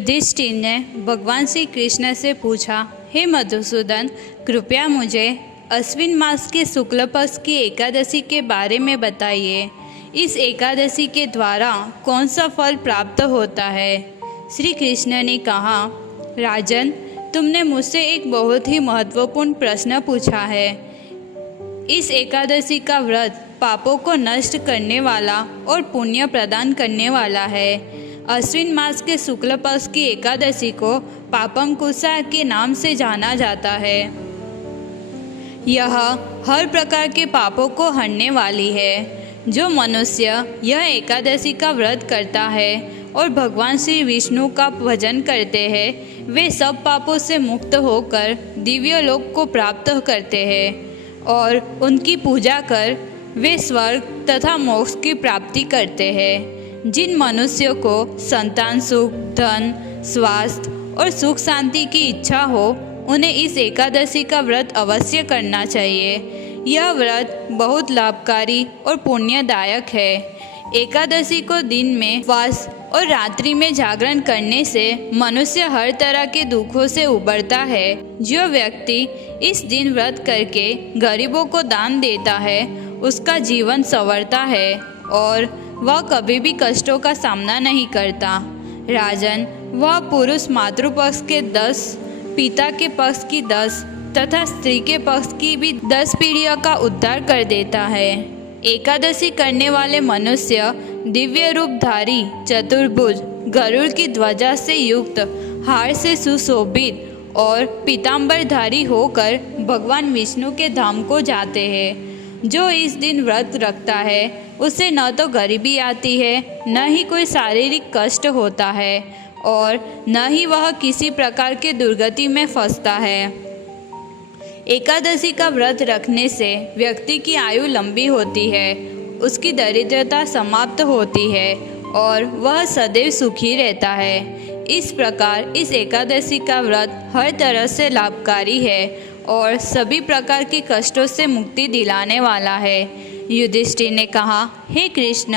युधिष्ठिर ने भगवान श्री कृष्ण से पूछा, हे मधुसूदन, कृपया मुझे अश्विन मास के शुक्ल पक्ष की एकादशी के बारे में बताइए। इस एकादशी के द्वारा कौन सा फल प्राप्त होता है? श्री कृष्ण ने कहा, राजन, तुमने मुझसे एक बहुत ही महत्वपूर्ण प्रश्न पूछा है। इस एकादशी का व्रत पापों को नष्ट करने वाला और पुण्य प्रदान करने वाला है। अश्विन मास के शुक्ल पक्ष की एकादशी को पापमकुशा के नाम से जाना जाता है। यह हर प्रकार के पापों को हरने वाली है। जो मनुष्य यह एकादशी का व्रत करता है और भगवान श्री विष्णु का भजन करते हैं, वे सब पापों से मुक्त होकर दिव्य लोक को प्राप्त करते हैं और उनकी पूजा कर वे स्वर्ग तथा मोक्ष की प्राप्ति करते हैं। जिन मनुष्यों को संतान सुख, धन, स्वास्थ्य और सुख शांति की इच्छा हो, उन्हें इस एकादशी का व्रत अवश्य करना चाहिए। यह व्रत बहुत लाभकारी और पुण्यदायक है। एकादशी को दिन में उपवास और रात्रि में जागरण करने से मनुष्य हर तरह के दुखों से उबरता है। जो व्यक्ति इस दिन व्रत करके गरीबों को दान देता है, उसका जीवन संवरता है और वह कभी भी कष्टों का सामना नहीं करता। राजन, वह पुरुष मातृपक्ष के 10, पिता के पक्ष की 10 तथा स्त्री के पक्ष की भी 10 पीढ़ियों का उद्धार कर देता है। एकादशी करने वाले मनुष्य दिव्य रूपधारी, चतुर्भुज, गरुड़ की ध्वजा से युक्त, हार से सुशोभित और पीताम्बरधारी होकर भगवान विष्णु के धाम को जाते हैं। जो इस दिन व्रत रखता है, उसे न तो गरीबी आती है, न ही कोई शारीरिक कष्ट होता है और न ही वह किसी प्रकार के दुर्गति में फंसता है। एकादशी का व्रत रखने से व्यक्ति की आयु लंबी होती है, उसकी दरिद्रता समाप्त होती है और वह सदैव सुखी रहता है। इस प्रकार इस एकादशी का व्रत हर तरह से लाभकारी है और सभी प्रकार के कष्टों से मुक्ति दिलाने वाला है। युधिष्ठिर ने कहा, हे कृष्ण,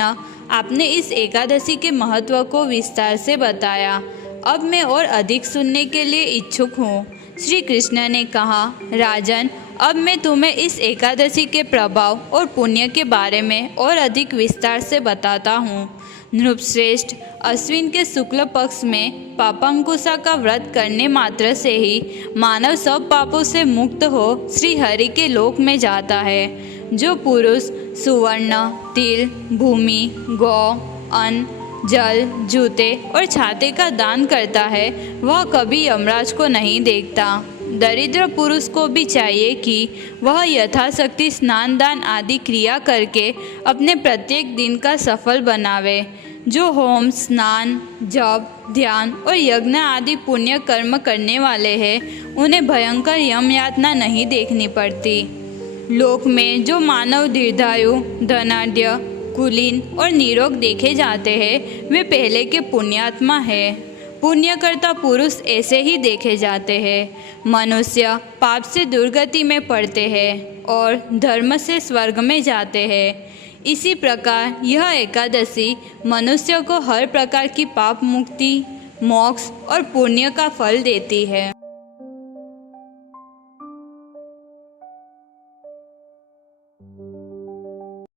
आपने इस एकादशी के महत्व को विस्तार से बताया। अब मैं और अधिक सुनने के लिए इच्छुक हूँ। श्री कृष्ण ने कहा, राजन, अब मैं तुम्हें इस एकादशी के प्रभाव और पुण्य के बारे में और अधिक विस्तार से बताता हूँ। नृपश्रेष्ठ, अश्विन के शुक्ल पक्ष में पापमकुशा का व्रत करने मात्र से ही मानव सब पापों से मुक्त हो श्री हरि के लोक में जाता है। जो पुरुष सुवर्ण, तिल, भूमि, गौ, अन्न, जल, जूते और छाते का दान करता है, वह कभी यमराज को नहीं देखता। दरिद्र पुरुष को भी चाहिए कि वह यथाशक्ति स्नान दान आदि क्रिया करके अपने प्रत्येक दिन का सफल बनावे। जो होम, स्नान, जप, ध्यान और यज्ञ आदि पुण्य कर्म करने वाले हैं, उन्हें भयंकर यम यातना नहीं देखनी पड़ती। लोक में जो मानव दीर्घायु, धनाढ्य, कुलीन और निरोग देखे जाते हैं, वे पहले के पुण्यात्मा हैं। पुण्यकर्ता पुरुष ऐसे ही देखे जाते हैं। मनुष्य पाप से दुर्गति में पड़ते हैं और धर्म से स्वर्ग में जाते हैं। इसी प्रकार यह एकादशी मनुष्य को हर प्रकार की पाप मुक्ति, मोक्ष और पुण्य का फल देती है।